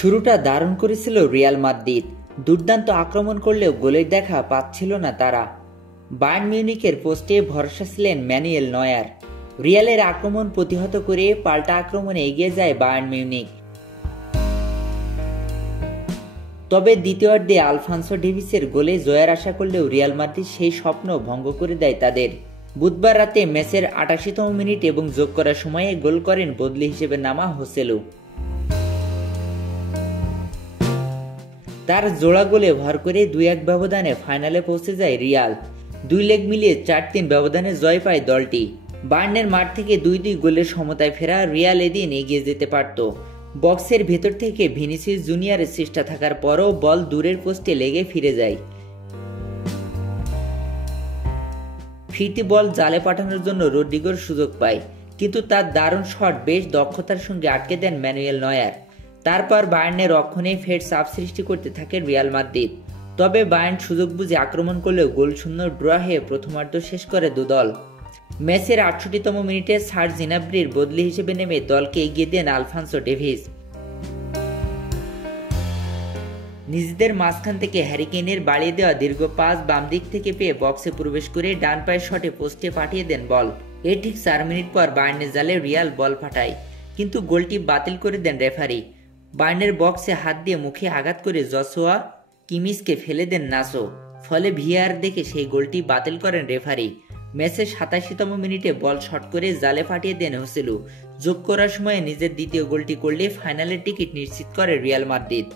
শুরুটা দারুণ করেছিল রিয়াল মাদ্রিদ। দুর্দান্ত আক্রমণ করলেও গোলের দেখা পাচ্ছিল না তারা। বায়ার্ন মিউনিখের পোস্টে ভরসা ছিলেন ম্যানুয়েল নয়ার। রিয়ালের আক্রমণ প্রতিহত করে পাল্টা আক্রমণে এগিয়ে যায় বায়ার্ন মিউনিখ। তবে দ্বিতীয়ার্ধে আলফান্সো ডেভিসের গোলে জয়ের আশা করলেও রিয়াল মাদ্রিদ সেই স্বপ্ন ভঙ্গ করে দেয় তাদের। বুধবার রাতে ম্যাচের ৮৮তম মিনিট এবং যোগ করার সময়ে গোল করেন বদলি হিসেবে নামা হোসেলু। তার জোড়া গোলে ভর করে ২-১ ব্যবধানে ফাইনালে পৌঁছে যায় রিয়াল। দুই লেগ মিলিয়ে ৪-৩ ব্যবধানে জয় পায় দলটি। বায়ার্নের মাঠ থেকে ২-২ গোলের সমতায় ফেরা রিয়াল এদিন এগিয়ে যেতে পারত। বক্সের ভেতর থেকে ভিনিসিয়াস জুনিয়রের চেষ্টা থাকার পরও বল দূরের পোস্টে লেগে ফিরে যায়। ফিরতি বল জালে পাঠানোর জন্য রদ্রিগোর সুযোগ পায়, কিন্তু তার দারুণ শট বেশ দক্ষতার সঙ্গে আটকে দেন ম্যানুয়েল নয়ার। তারপর বায়ার্নের রক্ষণে ফের চাপ সৃষ্টি করতে থাকে রিয়াল মাদ্রিদ। তবে বায়ার্ন সুযোগ বুঝে আক্রমণ করলেও গোলশূন্য ড্র হয়ে প্রথমার্ধ শেষ করে দুদল। ম্যাচের ৬৮তম মিনিটে সার্জ জিনাব্রির বদলি হিসেবে নেমে দলকে এগিয়ে দেন আলফান্সো ডেভিস। নিজেদের মাঝখান থেকে হ্যারি কেইনের বাড়িয়ে দেওয়া দীর্ঘ পাস বাম দিক থেকে পেয়ে বক্সে প্রবেশ করে ডান পায়ের শটে পোস্টে পাঠিয়ে দেন বল। এর ঠিক ৪ মিনিট পর বায়ার্নের জালে রিয়াল বল পাঠায়, কিন্তু গোলটি বাতিল করে দেন রেফারি। বায়ার্নের বক্সে হাত দিয়ে মুখে আঘাত করে জসুয়া কিমিসকে ফেলে দেন নাসো, ফলে ভিআর দেখে সেই গোলটি বাতিল করেন রেফারি। ম্যাচের ৮৭তম মিনিটে বল শট করে জালে পাঠিয়ে দেন হোসেলু। যোগ করার সময় নিজের দ্বিতীয় গোলটি করলে ফাইনালের টিকিট নিশ্চিত করে রিয়াল মাদ্রিদ।